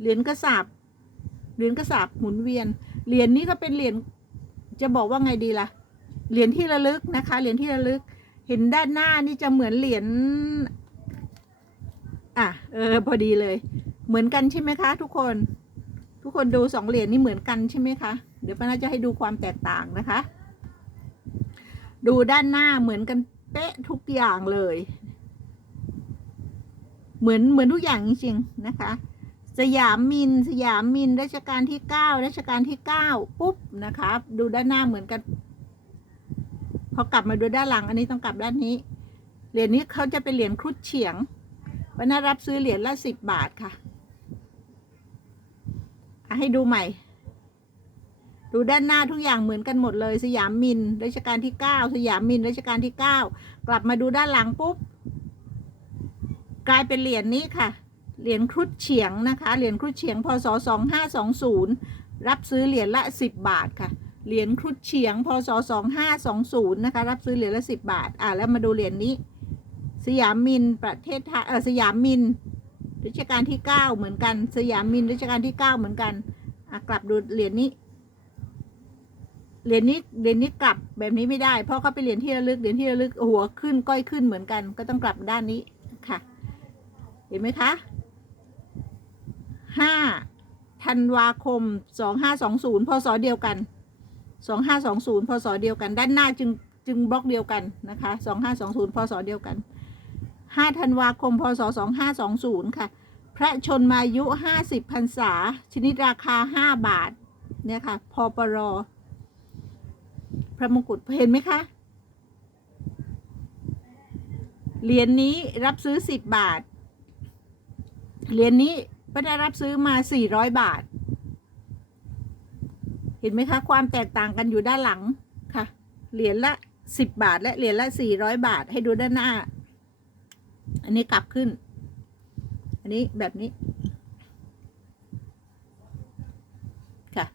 เหรียญกระสาบเหรียญกระสาบหมุนเวียน เหรียญนี้ก็เป็นเหรียญจะบอกว่าไงดีล่ะ เหรียญที่ระลึกนะคะ เหรียญที่ระลึก เห็นด้านหน้านี่จะเหมือนเหรียญ อะ เออ พอดีเลย เหมือนกันใช่ไหมคะ ทุกคน ทุกคนดูสองเหรียญนี่เหมือนกันใช่ไหมคะ เดี๋ยวป้านาจะให้ดูความแตกต่างนะคะ ดูด้านหน้าเหมือนกันเป๊ะทุกอย่างเลย เหมือนเหมือนทุกอย่างจริงๆนะคะ สยามมินสยามมินรัชกาลที่เก้ารัชกาลที่เก้าปุ๊บนะคะ ดูด้านหน้าเหมือนกัน พอกลับมาดูด้านหลัง อันนี้ต้องกลับด้านนี้ เหรียญนี้เขาจะเป็นเหรียญครุฑเฉียงวันน่ารับซื้อเหรียญละสิบบาทค่ะอะให้ดูใหม่ ดูด้านหน้าทุกอย่างเหมือนกันหมดเลย สยามมินรัชกาลที่เก้าสยามมินรัชกาลที่เก้ากลับมาดูด้านหลังปุ๊บ กลายเป็นเหรียญนี้ค่ะ เหรียญครุฑเฉียงนะคะ เหรียญครุฑเฉียง พศสองห้าสองศูนย์รับซื้อเหรียญละสิบบาทค่ะ เหรียญครุฑเฉียง พศสองห้าสองศูนย์นะคะ รับซื้อเหรียญละสิบบาท อ่าแล้วมาดูเหรียญนี้ สยามมินประเทศไทยเออสยามมินรัชกาลที่เก้าเหมือนกัน สยามมินรัชกาลที่เก้าเหมือนกัน อะกลับดูเหรียญนี้ เหรียญนี้เหรียญนี้กลับแบบนี้ไม่ได้ เพราะเขาเป็นเหรียญที่ระลึก เหรียญที่ระลึกหัวขึ้นก้อยขึ้นเหมือนกัน ก็ต้องกลับด้านนี้ค่ะ เห็นไหมคะ ห้าธันวาคมสองห้าสองศูนย์พศเดียวกันสองห้าสองศูนย์พศเดียวกัน ด้านหน้าจึงจึงบล็อกเดียวกันนะคะสองห้าสองศูนย์พศเดียวกันห้าธันวาคม พศสองห้าสองศูนย์ค่ะ พระชนมายุห้าสิบพรรษา ชนิดราคาห้าบาท เนี่ยค่ะ พปร พระมงกุฎเห็นไหมคะ เหรียญนี้รับซื้อสิบบาท เหรียญนี้าได้รับซื้อมาสี่ร้อยบาท เห็นไหมคะ ความแตกต่างกันอยู่ด้านหลังค่ะ เหรียญละสิบาท และเหรียญละสี่ร้อยบาท ให้ดูด้านหน้า อันนี้กลับขึ้น อันนี้แบบนี้ ค่ะ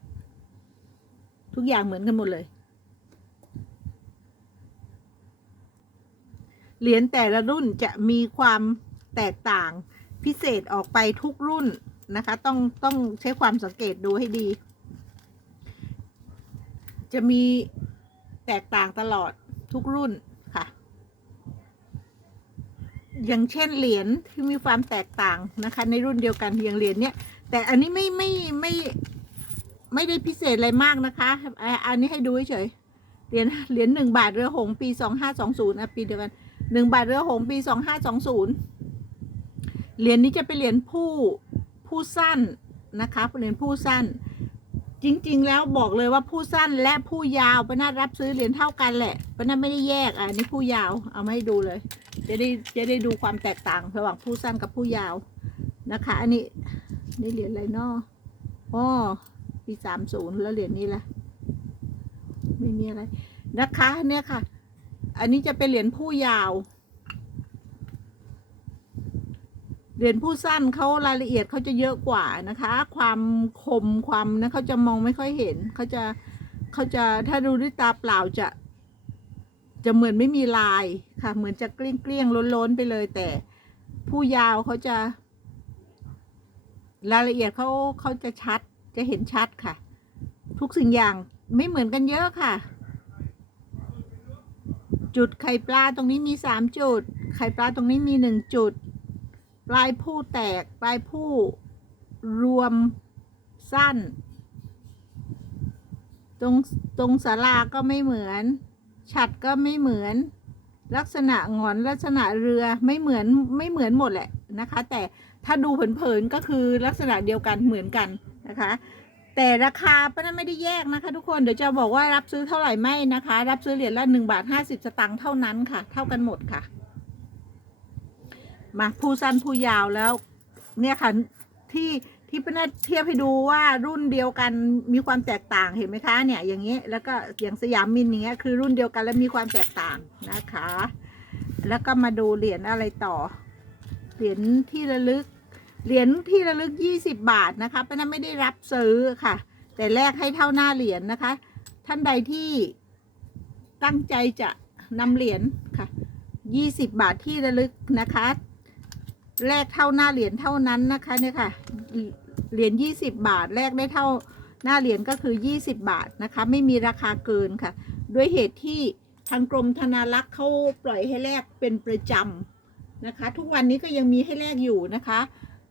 ทุกอย่างเหมือนกันหมดเลยเหรียญแต่ละรุ่นจะมีความแตกต่าง พิเศษออกไปทุกรุ่นนะคะ ต้องต้องใช้ความสังเกตดูให้ดี จะมีแตกต่างตลอดทุกรุ่นค่ะ อย่างเช่นเหรียญที่มีความแตกต่างนะคะ ในรุ่นเดียวกันอย่างเหรียญเนี้ยแต่อันนี้ไม่ไม่ไม่ไม่ได้พิเศษอะไรมากนะคะ อันนี้ให้ดูเฉยเหรียญเหรียญหนึ่งบาทเรือหงปีสองห้าสองศูนย์ปีเดียวกันหนึ่งบาทเรือหงปีสองห้าสองศูนย์ เหรียญนี้จะเป็นเหรียญผู้ผู้สั้นนะคะเหรียญผู้สั้น จริง ๆ แล้วบอกเลยว่าผู้สั้นและผู้ยาวปนัดรับซื้อเหรียญเท่ากันแหละปนัดไม่ได้แยกอะอันนี้ผู้ยาวเอามาให้ดูเลย จะได้จะได้ดูความแตกต่างระหว่างผู้สั้นกับผู้ยาวนะคะ อันนี้นี่เหรียญอะไรเนาะอ๋อปีสามศูนย์แล้วเหรียญนี้ละไม่มีอะไรนะคะเนี่ยค่ะ อันนี้จะเป็นเหรียญผู้ยาว เหรียญผู้สั้นเขารายละเอียดเขาจะเยอะกว่านะคะ ความคมความนะเขาจะมองไม่ค่อยเห็นเขาจะเขาจะถ้าดูด้วยตาเปล่าจะ จะเหมือนไม่มีลายค่ะ เหมือนจะเกลี้ยงเกลี้ยงๆล้นๆไปเลย แต่ผู้ยาวเขาจะ รายละเอียดเขาเขาจะชัดจะเห็นชัดค่ะ ทุกสิ่งอย่างไม่เหมือนกันเยอะค่ะ จุดไข่ปลาตรงนี้มีสามจุด ไข่ปลาตรงนี้มีหนึ่งจุด ปลายผู้แตก ปลายผู้รวมสั้น ตรงตรงสาราก็ไม่เหมือน ฉัดก็ไม่เหมือน ลักษณะงอนลักษณะเรือไม่เหมือนไม่เหมือนหมดแหละนะคะ แต่ถ้าดูเผินๆก็คือลักษณะเดียวกันเหมือนกันนะคะแต่ราคาป้านั้นไม่ได้แยกนะคะ ทุกคนเดี๋ยวจะบอกว่ารับซื้อเท่าไหร่ไม่นะคะ รับซื้อเหรียญละหนึ่งบาทห้าสิบสตางค์เท่านั้นค่ะ เท่ากันหมดค่ะ มาผู้สั้นผู้ยาวแล้ว เนี่ยค่ะที่ที่เป้านเทียบให้ดูว่ารุ่นเดียวกันมีความแตกต่างเห็นไหมคะเนี่ยอย่างเงี้แล้วก็อย่างสยามมินอย่างเงี้ยคือรุ่นเดียวกันแล้วมีความแตกต่างนะคะ แล้วก็มาดูเหรียญอะไรต่อเหรียญที่ระลึกเหรียญที่ระลึกยี่สิบบาทนะคะป้านาไม่ได้รับซื้อค่ะ แต่แลกให้เท่าหน้าเหรียญนะคะ ท่านใดที่ตั้งใจจะนำเหรียญค่ะยี่สิบบาทที่ระลึกนะคะ แลกเท่าหน้าเหรียญเท่านั้นนะคะเนี่ยค่ะเหรียญ20 บาทแลกได้เท่าหน้าเหรียญก็คือ 20 บาทนะคะ ไม่มีราคาเกินค่ะ ด้วยเหตุที่ทางกรมธนารักษ์เขาปล่อยให้แลกเป็นประจำนะคะ ทุกวันนี้ก็ยังมีให้แลกอยู่นะคะ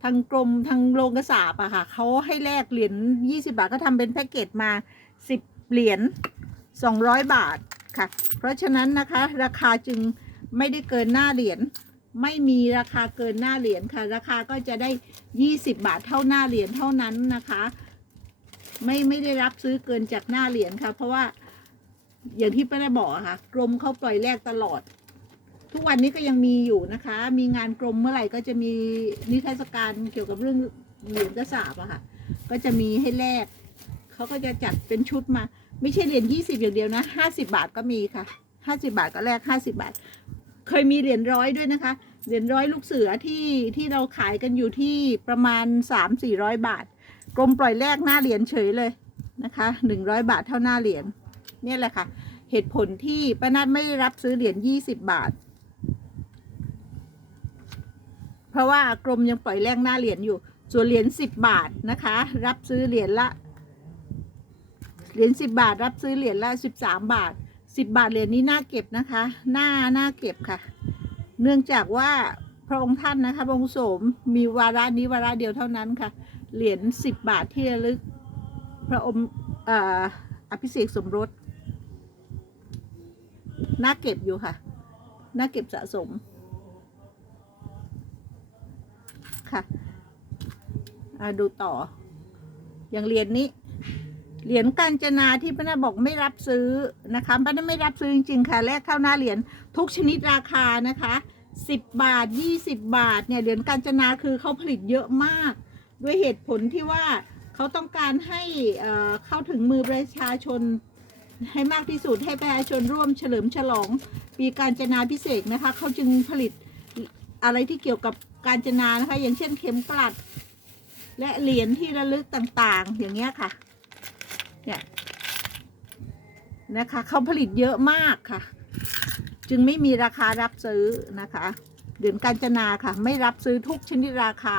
ทางกรมทางโรงกระสาบอะค่ะเขาให้แลกเหรียญ20 บาทก็ทำเป็นแพ็กเกจมา 10 เหรียญ200 บาทค่ะ เพราะฉะนั้นนะคะราคาจึงไม่ได้เกินหน้าเหรียญ ไม่มีราคาเกินหน้าเหรียญค่ะ ราคาก็จะได้ 20 บาทเท่าหน้าเหรียญเท่านั้นนะคะ ไม่ไม่ได้รับซื้อเกินจากหน้าเหรียญค่ะ เพราะว่าอย่างที่ป้าได้บอกค่ะ กรมเขาปล่อยแลกตลอด ทุกวันนี้ก็ยังมีอยู่นะคะ มีงานกรมเมื่อไหร่ก็จะมีนิทรรศการเกี่ยวกับเรื่องเหรียญกระสาบอะค่ะ ก็จะมีให้แลกเขาก็จะจัดเป็นชุดมา ไม่ใช่เหรียญยี่สิบอย่างเดียวนะห้าสิบาทก็มีค่ะห้าสิบาทก็แลกห้าสิบาท เคยมีเหรียญร้อยด้วยนะคะ เหรียญร้อยลูกเสือที่ที่เราขายกันอยู่ที่ประมาณสามสี่ร้อยบาท กรมปล่อยแลกหน้าเหรียญเฉยเลยนะคะหนึ่งร้อยบาทเท่าหน้าเหรียญเนี่ยแหละค่ะ เหตุผลที่ป้านัทไม่รับซื้อเหรียญยี่สิบบาท เพราะว่ากรมยังปล่อยแลกหน้าเหรียญอยู่ ส่วนเหรียญสิบบาทนะคะ รับซื้อเหรียญละเหรียญสิบบาท รับซื้อเหรียญละสิบสามบาท สิบบาทเหรียญนี้น่าเก็บนะคะหน้าน่าเก็บค่ะ เนื่องจากว่าพระองค์ท่านนะคะพระองค์โสมมีวาระนี้วาระเดียวเท่านั้นค่ะ เหรียญสิบบาทที่ระลึก พระองค์อภิเษกสมรสน่าเก็บอยู่ค่ะน่าเก็บสะสมค่ะดูต่อ อย่างเหรียญนี้ เหรียญกาญจนาที่ป้านาบอกไม่รับซื้อนะคะป้านาไม่รับซื้อจริงๆค่ะแลกเท่าหน้าเหรียญทุกชนิดราคานะคะสิบบาทยี่สิบบาทเนี่ยเหรียญกาญจนาคือเขาผลิตเยอะมาก ด้วยเหตุผลที่ว่าเขาต้องการให้เอ่อเข้าถึงมือประชาชนให้มากที่สุดให้ประชาชนร่วมเฉลิมฉลองปีการจนาพิเศษนะคะเขาจึงผลิตอะไรที่เกี่ยวกับการจนานะคะ อย่างเช่นเข็มกลัด และเหรียญที่ระลึกต่างๆ อย่างเงี้ยค่ะ เนี่ยนะคะเขาผลิตเยอะมากค่ะ จึงไม่มีราคารับซื้อนะคะเดือนกาญจนาค่ะ ไม่รับซื้อทุกชนิดราคา